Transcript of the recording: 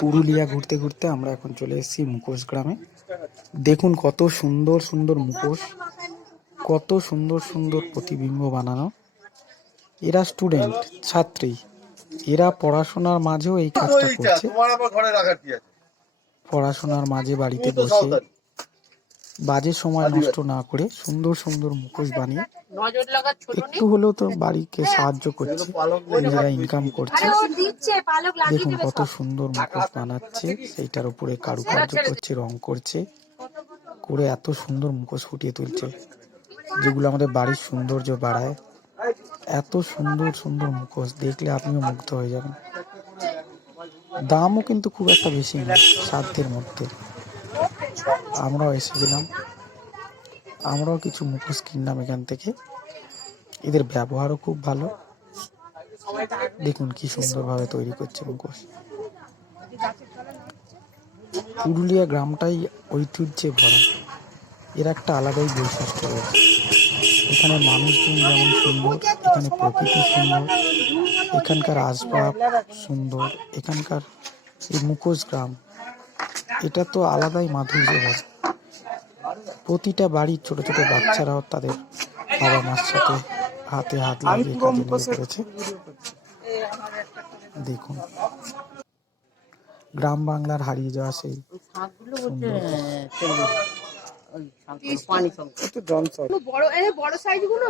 পুরুলিয়া ঘুরতে ঘুরতে আমরা এখন চলে এসেছি মুখোশ গ্রামে। দেখুন কত সুন্দর সুন্দর মুখোশ, কত সুন্দর সুন্দর প্রতিবিম্ব বানানো। এরা স্টুডেন্ট, ছাত্রী, এরা পড়াশোনার মাঝেও এই কাজটা করছে। পড়াশোনার মাঝে বাড়িতে বসে বাজে সময় নষ্ট না করে সুন্দর সুন্দর মুখোশ বানিয়ে একটু হলেও তো বাড়িকে সাহায্য করছে, নিজেরা ইনকাম করছে। দেখুন কত সুন্দর মুখোশ বানাচ্ছে, সেইটার উপরে কারুকার্য করছে, রং করছে, করে এত সুন্দর মুখোশ ফুটিয়ে তুলছে, যেগুলো আমাদের বাড়ির সৌন্দর্য বাড়ায়। এত সুন্দর সুন্দর মুখোশ দেখলে আপনিও মুগ্ধ হয়ে যাবেন। দামও কিন্তু খুব একটা বেশি নয়, সাধ্যের মধ্যে। আমরাও এসে গেলাম, আমরাও কিছু মুখোশ কিনলাম এখান থেকে। এদের ব্যবহারও খুব ভালো। দেখুন কি সুন্দরভাবে তৈরি করছে মুখোশ। পুরুলিয়া গ্রামটাই ঐতিহ্যে ভরা, এর একটা আলাদাই বৈশিষ্ট্য রয়েছে। এখানে মানুষজন যেমন সুন্দর, এখানে প্রকৃতি সুন্দর, এখানকার আসবাব সুন্দর, এখানকার এই মুখোশ গ্রাম, এটা তো আলাদাই মাধুর্য ভরা। প্রতিটা বাড়ির ছোট ছোট বাচ্চারাও তাদের বাবা মার সাথে হাতে হাত লাগিয়ে কাজে লেগে পড়েছে। দেখুন গ্রাম বাংলার হারিয়ে যাওয়া সেই সুন্দর। বড় সাইজ গুলো